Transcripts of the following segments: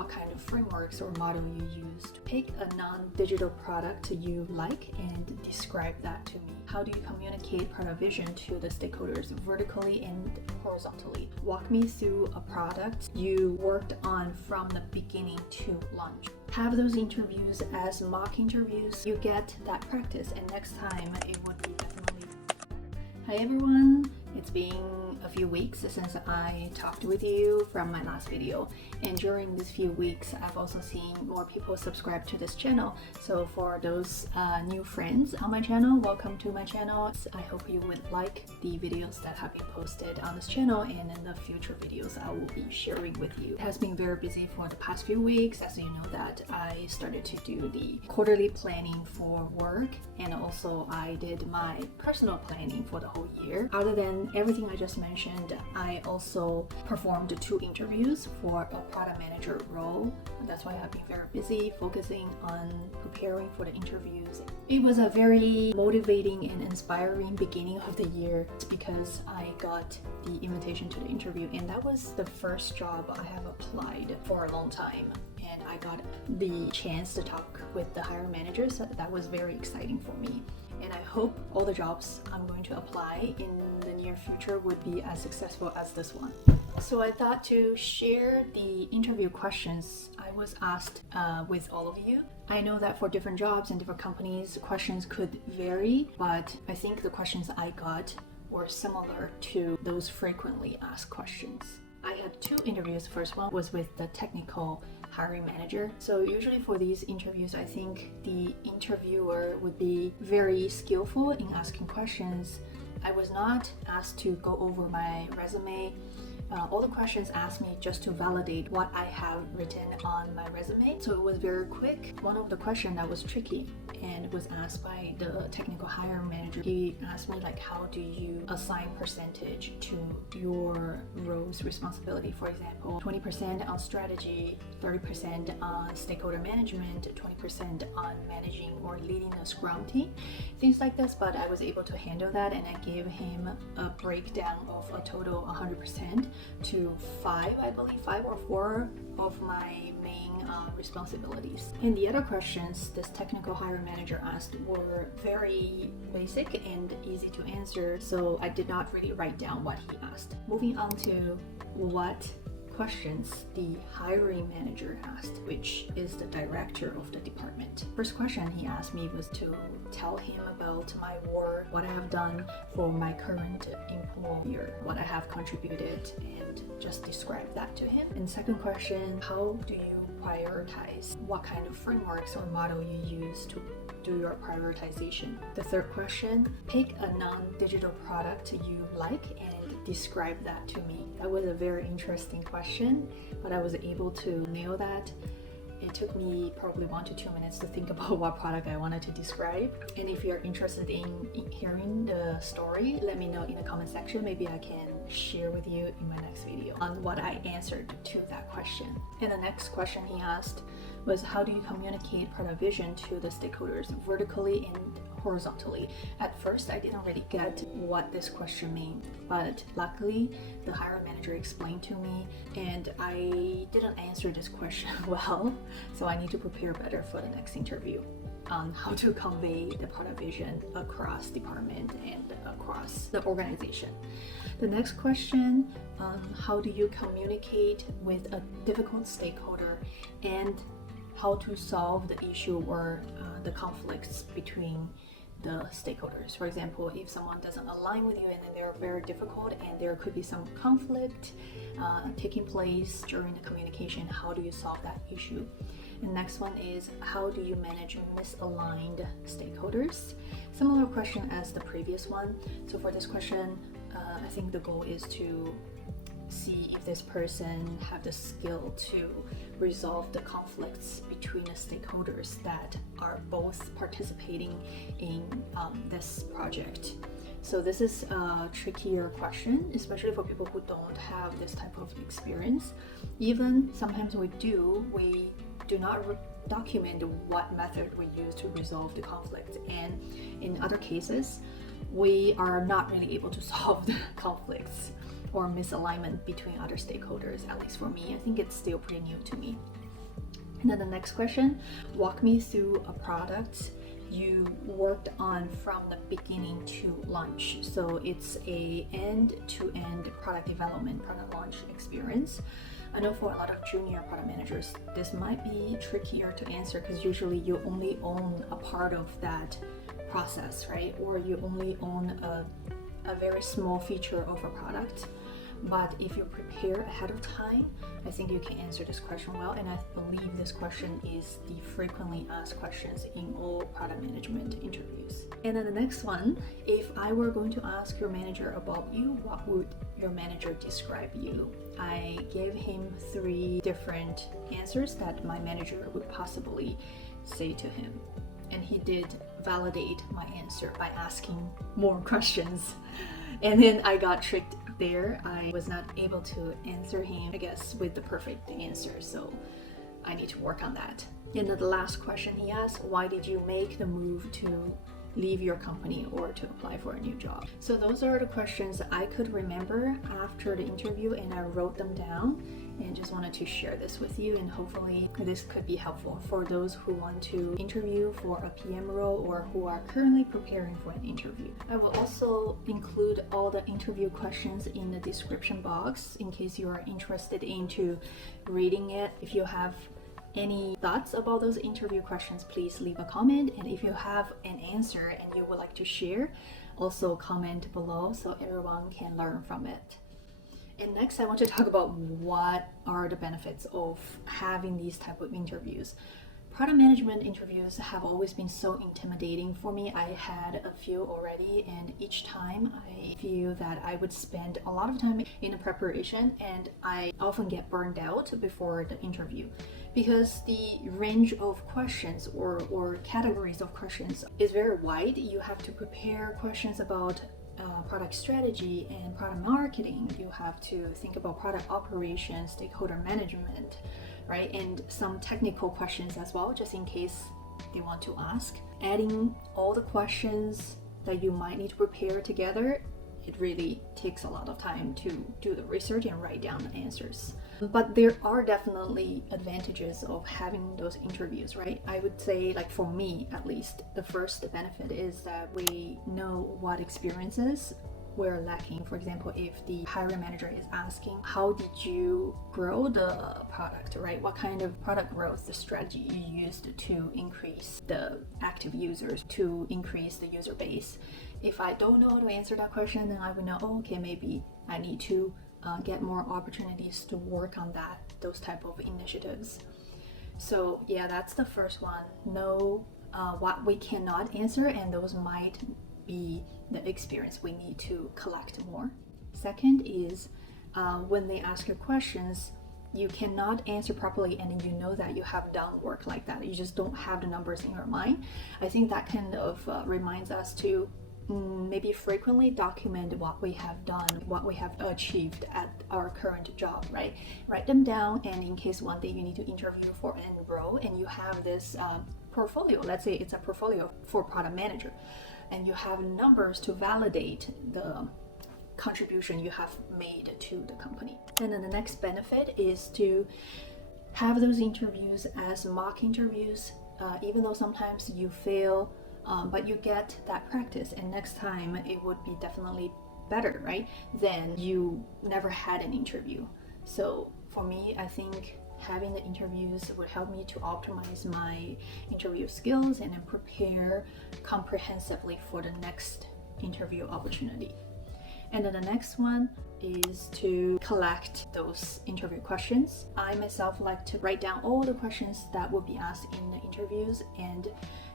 what kind of frameworks or model you used. Pick a non-digital product you like and describe that to me. How do you communicate product vision to the stakeholders vertically and horizontally? Walk me through a product you worked on from the beginning to launch. Have those interviews as mock interviews. You get that practice, and next time it would be definitely better. Hi everyone, it's been a few weeks since I talked with you from my last video, and during these few weeks I've also seen more people subscribe to this channel. So for those new friends on my channel, welcome to my channel. I hope you would like the videos that have been posted on this channel, and in the future videos I will be sharing with you. It has been very busy for the past few weeks. As you know that I started to do the quarterly planning for work, and also I did my personal planning for the whole year. Other than everything I just mentioned, I also performed 2 interviews for a product manager role. That's why I've been very busy focusing on preparing for the interviews. It was a very motivating and inspiring beginning of the year because I got the invitation to the interview, and that was the first job I have applied for a long time. And I got the chance to talk with the hiring managers. That was very exciting for me. And I hope all the jobs I'm going to apply in the near future would be as successful as this one. So I thought to share the interview questions I was asked with all of you. I know that for different jobs and different companies, questions could vary, but I think the questions I got were similar to those frequently asked questions. I had 2 interviews. The first one was with the technical hiring manager. So usually for these interviews, I think the interviewer would be very skillful in asking questions. I was not asked to go over my resume. All the questions asked me just to validate what I have written on my resume. So it was very quick. One of the questions that was tricky and was asked by the technical hiring manager. He asked me like, how do you assign percentage to your role's responsibility? For example, 20% on strategy, 30% on stakeholder management, 20% on managing or leading a scrum team, things like this. But I was able to handle that, and I gave him a breakdown of a total 100% to 5 or 4 of my main responsibilities. And the other questions this technical hiring manager asked were very basic and easy to answer, so I did not really write down what he asked. Moving on to what questions the hiring manager asked, which is the director of the department. First question he asked me was to tell him about my work, what I have done for my current employer, what I have contributed, and just describe that to him. And second question, how do you prioritize? What kind of frameworks or model you use to do your prioritization? The third question, pick a non-digital product you like and describe that to me. That was a very interesting question, but I was able to nail that. It took me probably 1 to 2 minutes to think about what product I wanted to describe. And if you're interested in hearing the story, let me know in the comment section. Maybe I can share with you in my next video on what I answered to that question. And the next question he asked was, how do you communicate product vision to the stakeholders vertically and horizontally? At first I didn't really get what this question meant, but luckily the hiring manager explained to me, and I didn't answer this question well, so I need to prepare better for the next interview on how to convey the product vision across department and across the organization. The next question, how do you communicate with a difficult stakeholder and how to solve the issue or the conflicts between the stakeholders. For example, if someone doesn't align with you and then they're very difficult and there could be some conflict taking place during the communication, how do you solve that issue? And next one is, how do you manage misaligned stakeholders? Similar question as the previous one. So for this question, I think the goal is to see if this person have the skill to resolve the conflicts between the stakeholders that are both participating in this project. So this is a trickier question, especially for people who don't have this type of experience. Even sometimes we do not document what method we use to resolve the conflict, and in other cases we are not really able to solve the conflicts or misalignment between other stakeholders. At least for me, I think it's still pretty new to me. And then the next question, walk me through a product you worked on from the beginning to launch. So it's a end-to-end product development, product launch experience. I know for a lot of junior product managers, this might be trickier to answer because usually you only own a part of that process, right? Or you only own a very small feature of a product. But if you prepare ahead of time, I think you can answer this question well. And I believe this question is the frequently asked questions in all product management interviews. And then the next one, if I were going to ask your manager about you, what would your manager describe you? I gave him 3 different answers that my manager would possibly say to him. And he did validate my answer by asking more questions. And then I got tricked there. I was not able to answer him, I guess, with the perfect answer. So I need to work on that. And then the last question he asked, why did you make the move to leave your company or to apply for a new job? So those are the questions I could remember after the interview, and I wrote them down and just wanted to share this with you, and hopefully this could be helpful for those who want to interview for a PM role or who are currently preparing for an interview. I will also include all the interview questions in the description box in case you are interested into reading it. If you have any thoughts about those interview questions, please leave a comment, and if you have an answer and you would like to share, also comment below so everyone can learn from it. And next I want to talk about what are the benefits of having these type of interviews. Product management interviews have always been so intimidating for me. I had a few already, and each time I feel that I would spend a lot of time in the preparation, and I often get burned out before the interview because the range of questions or categories of questions is very wide. You have to prepare questions about product strategy and product marketing. You have to think about product operations, stakeholder management, right? And some technical questions as well, just in case they want to ask. Adding all the questions that you might need to prepare together, it really takes a lot of time to do the research and write down the answers. But there are definitely advantages of having those interviews, right? I would say, like for me at least, the first benefit is that we know what experiences we're lacking. For example, if the hiring manager is asking, how did you grow the product, right? What kind of product growth strategy you used to increase the active users, to increase the user base? If I don't know how to answer that question, then I would know, oh, okay, maybe I need to get more opportunities to work on those type of initiatives. So yeah, that's the first one. Know what we cannot answer, and those might be the experience we need to collect more. Second is when they ask you questions, you cannot answer properly, and you know that you have done work like that. You just don't have the numbers in your mind. I think that kind of reminds us to maybe frequently document what we have done, what we have achieved at our current job, right? Write them down, and in case one day you need to interview for an role and you have this portfolio, let's say it's a portfolio for product manager, and you have numbers to validate the contribution you have made to the company. And then the next benefit is to have those interviews as mock interviews, even though sometimes you fail, but you get that practice, and next time it would be definitely better, right? Then you never had an interview. So for me, I think having the interviews would help me to optimize my interview skills and then prepare comprehensively for the next interview opportunity. And then the next one is to collect those interview questions. I myself like to write down all the questions that will be asked in the interviews and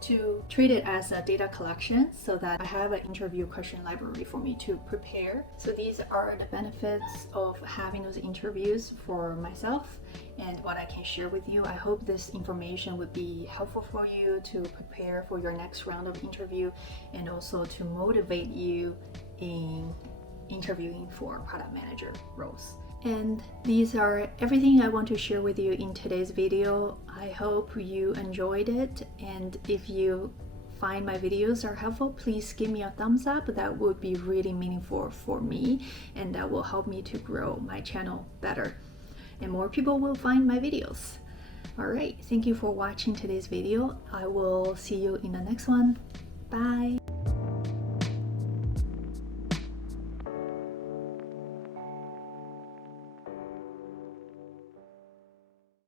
to treat it as a data collection so that I have an interview question library for me to prepare. So these are the benefits of having those interviews for myself and what I can share with you. I hope this information would be helpful for you to prepare for your next round of interview and also to motivate you in interviewing for product manager roles. And these are everything I want to share with you in today's video. I hope you enjoyed it, and if you find my videos are helpful, please give me a thumbs up. That would be really meaningful for me, and that will help me to grow my channel better, and more people will find my videos. Alright, thank you for watching today's video. I will see you in the next one. Bye!